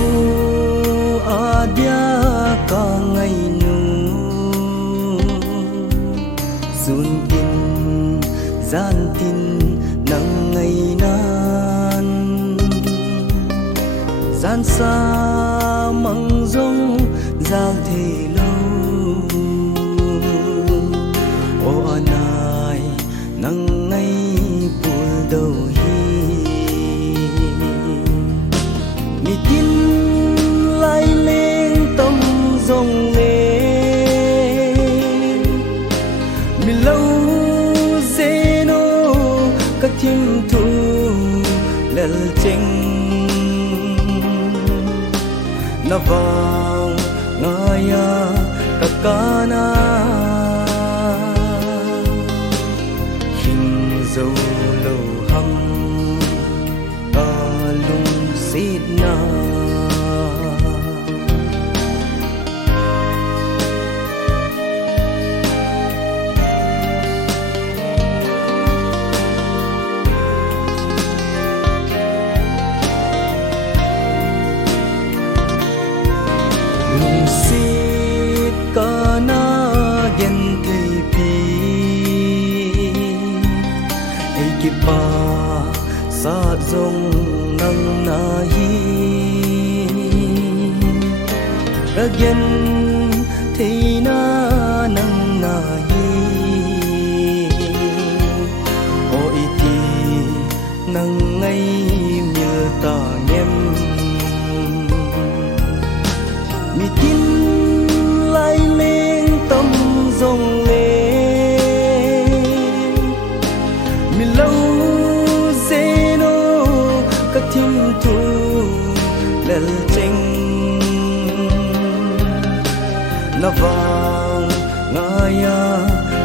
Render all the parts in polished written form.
khu adia ka ngày nu sun tin gian tin nang ngày nan gian xa mang rong giao thì lâu ô anai nang ngày bul đầu hi mi tin lai lên tâm rong lên mi lâu zeno các thiên thu lel cheng na vang ngaya kakana hình dấu lâu hâm ta lung xít na xít kana gen thei pi ei ki pa sa zong nang na hi ra gen thei na nang na hi o iti nang ngai mil ta ngem mi tin lai lên tâm rong lên mi lâu zeno các thiên thu lel cheng na vang ngaya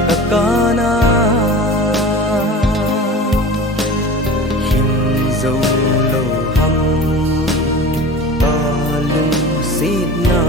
kakana hình dấu lâu hâm ta lung xít na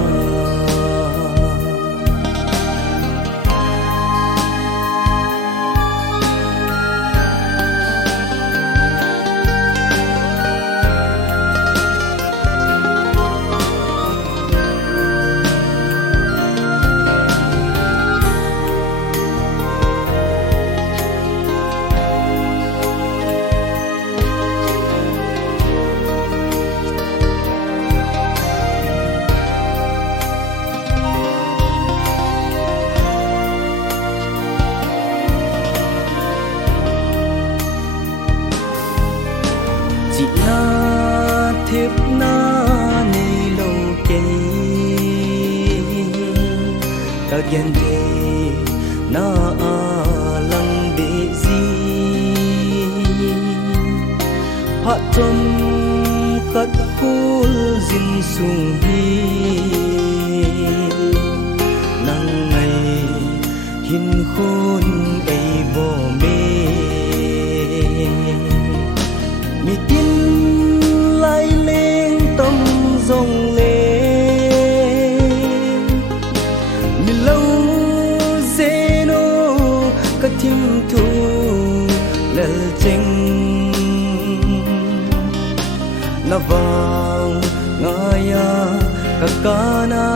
chị na thiếp na ni lâu kê ta ghen thề na a lăng bệ di hạ trông cất khul dinh sung hi nang ngày hin khôn ấy bỏ mê mi tin lai lên tâm rong lên mi lâu zeno các thiên thu lel cheng na vang ngaya kakana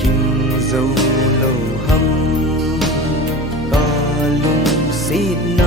hình dấu lâu hâm ta lung xít na